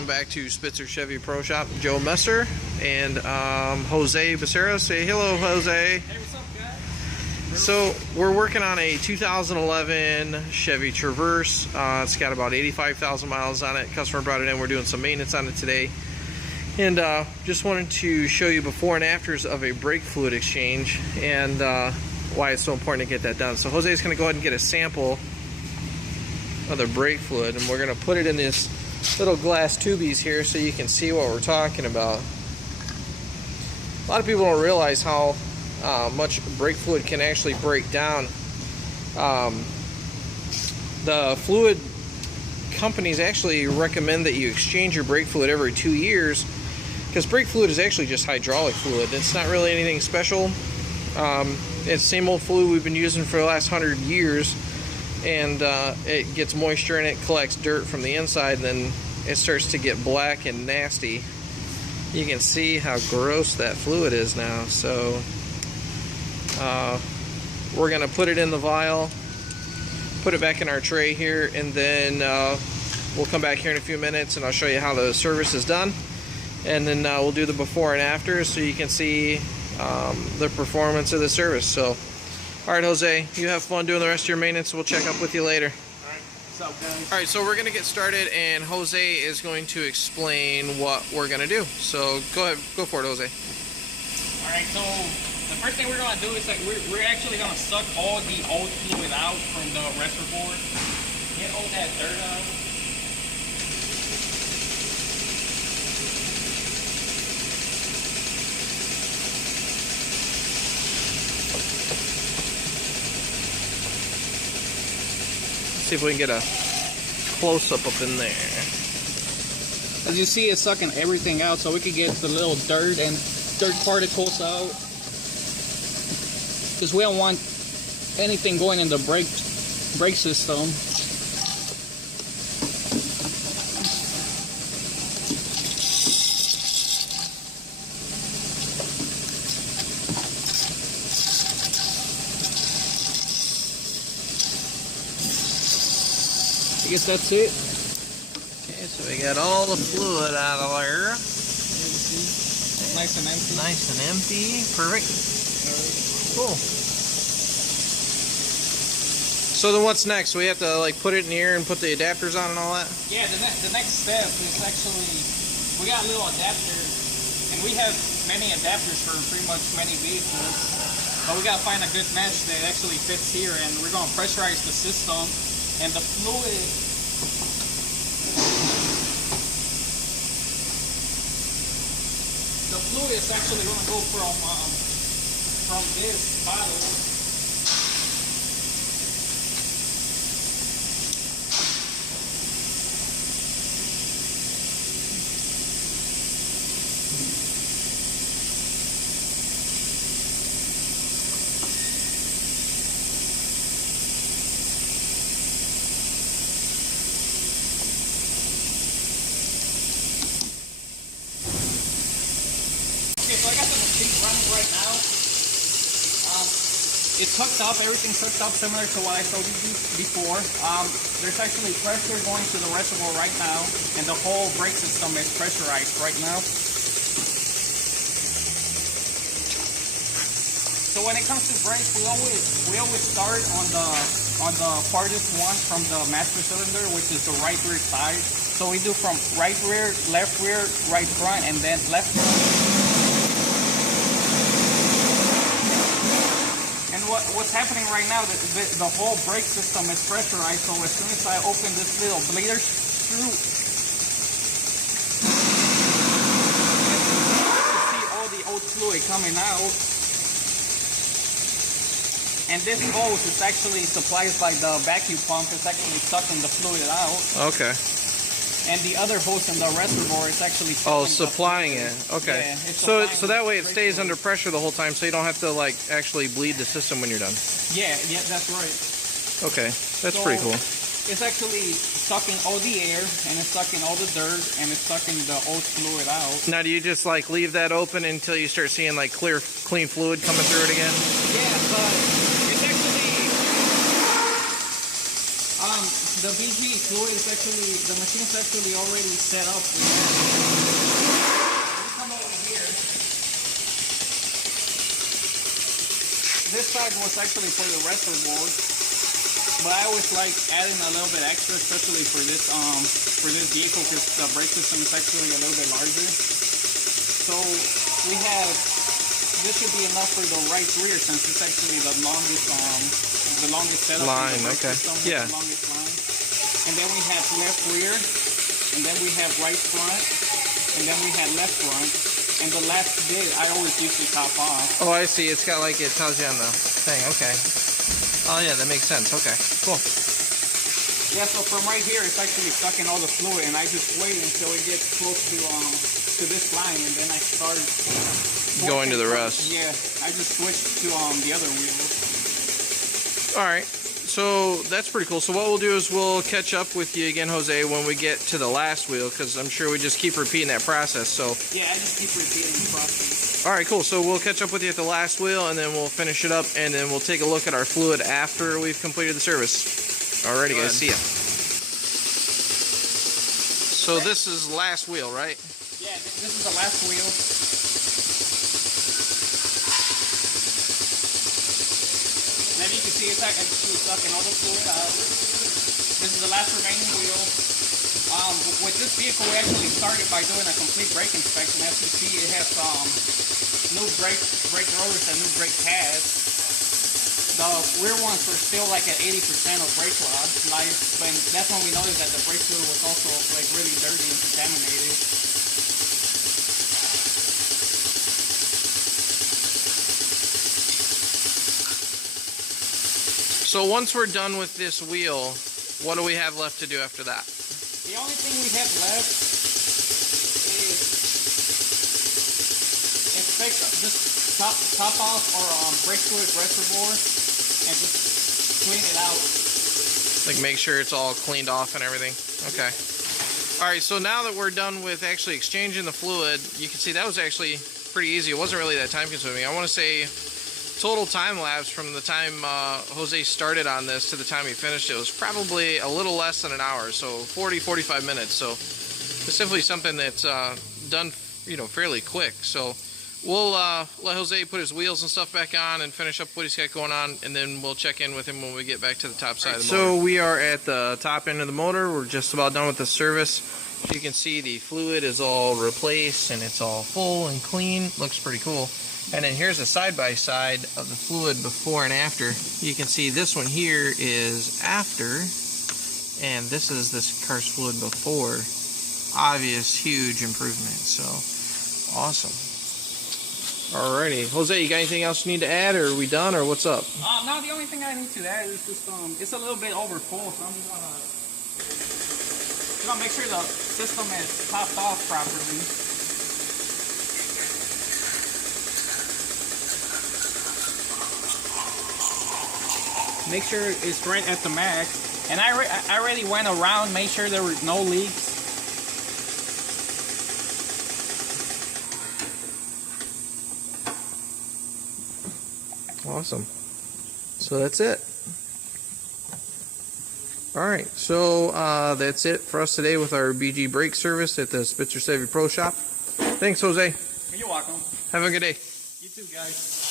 welcome back to Spitzer Chevy Pro Shop. Joe Messer and Jose Becerra. Say hello, Jose. Hey, what's up, guys? So we're working on a 2011 Chevy Traverse. It's got about 85,000 miles on it. Customer brought it in. We're doing some maintenance on it today. And just wanted to show you before and afters of a brake fluid exchange and why it's so important to get that done. So Jose is going to go ahead and get a sample of the brake fluid, and we're going to put it in this little glass tubies here so you can see what we're talking about. A lot of people don't realize how much brake fluid can actually break down. The fluid companies actually recommend that you exchange your brake fluid every 2 years, because brake fluid is actually just hydraulic fluid. It's not really anything special. It's the same old fluid we've been using for the last 100 years, and it gets moisture and it collects dirt from the inside, and then it starts to get black and nasty. You can see how gross that fluid is now. So we're gonna put it in the vial, put it back in our tray here, and then we'll come back here in a few minutes and I'll show you how the service is done, and then we'll do the before and after so you can see the performance of the service. So alright, Jose, you have fun doing the rest of your maintenance. We'll check up with you later. Alright, what's up, guys? Alright, so we're going to get started, and Jose is going to explain what we're going to do. So go ahead, go for it, Jose. Alright, so the first thing we're going to do is like we're actually going to suck all the old fluid out from the reservoir. Get all that dirt out. See if we can get a close-up up in there. As you see, it's sucking everything out, so we can get the little dirt and dirt particles out. Because we don't want anything going in the brake system. I guess that's it. Okay, so we got all the fluid out of there. Nice and empty. Nice and empty. Perfect. Cool. So then what's next? We have to like put it in here and put the adapters on and all that? Yeah, the next step is actually, we got a little adapter, and we have many adapters for pretty much many vehicles, but we gotta find a good match that actually fits here, and we're gonna pressurize the system. And the fluid is actually going to go from this bottle. So I got the machine running right now. It's hooked up, everything's hooked up similar to what I showed you before. There's actually pressure going to the reservoir right now, and the whole brake system is pressurized right now. So when it comes to brakes, we always start on the farthest one from the master cylinder, which is the right rear side. So we do from right rear, right front, and then left front. What's happening right now, the whole brake system is pressurized, so as soon as I open this little bleeder screw, you see all the old fluid coming out. And this hose is actually supplied by the vacuum pump. It's actually sucking the fluid out. Okay. And the other hose in the reservoir is actually supplying it. Okay. Yeah, so that way it stays under pressure the whole time, so you don't have to like actually bleed the system when you're done. Yeah, that's right. Okay, that's pretty cool. It's actually sucking all the air, and it's sucking all the dirt, and it's sucking the old fluid out. Now, do you just like leave that open until you start seeing like clean fluid coming through it again? Yeah, but it's actually The BG fluid is actually, the machine's actually already set up. We come over here. This side was actually for the reservoir, but I always like adding a little bit extra, especially for this vehicle, because the brake system is actually a little bit larger. So we have, this should be enough for the right rear, since it's actually the longest setup line. in the brake Okay. system, Yeah. the longest line. And then we have left rear, and then we have right front, and then we have left front. And the last bit, I always usually top off. Oh, I see. It's got like, it tells you on the thing. Okay. Oh yeah, that makes sense. Okay, cool. Yeah, so from right here, it's actually sucking all the fluid, and I just wait until it gets close to this line, and then I start Going to the rest. Yeah, I just switched to the other wheel. All right. So that's pretty cool. So what we'll do is we'll catch up with you again, Jose, when we get to the last wheel, because I'm sure we just keep repeating that process. So yeah, I just keep repeating the process. all right, cool. So we'll catch up with you at the last wheel, and then we'll finish it up, and then we'll take a look at our fluid after we've completed the service. Alrighty, guys. See ya. So this is last wheel, right? Yeah, this is the last wheel. Maybe you can see it's actually sucking all the fluid out. This is the last remaining wheel. With this vehicle, we actually started by doing a complete brake inspection. As you see, it has new brake rotors and new brake pads. The rear ones were still like at 80% of brake life, but that's when we noticed that the brake fluid was also like really dirty and contaminated. So once we're done with this wheel, what do we have left to do after that? The only thing we have left is inspect this top off our brake fluid reservoir and just clean it out. Like make sure it's all cleaned off and everything? Okay. All right, so now that we're done with actually exchanging the fluid, you can see that was actually pretty easy. It wasn't really that time consuming. I want to say total time lapse from the time Jose started on this to the time he finished it was probably a little less than an hour, so 40-45 minutes. So it's definitely something that's done, you know, fairly quick. So we'll let Jose put his wheels and stuff back on and finish up what he's got going on, and then we'll check in with him when we get back to the top side of the motor. So we are at the top end of the motor. We're just about done with the service. As you can see, the fluid is all replaced and it's all full and clean. Looks pretty cool. And then here's a side-by-side of the fluid before and after. You can see this one here is after, and this is this car's fluid before. Obvious, huge improvement. So, awesome. Alrighty. Jose, you got anything else you need to add, or are we done, or what's up? No, the only thing I need to add is just, it's a little bit over full, so I'm just gonna make sure the system is topped off properly. Make sure it's right at the max. And I already went around, made sure there were no leaks. Awesome. So that's it. Alright, so that's it for us today with our BG brake service at the Spitzer Chevy Pro Shop. Thanks, Jose. You're welcome. Have a good day. You too, guys.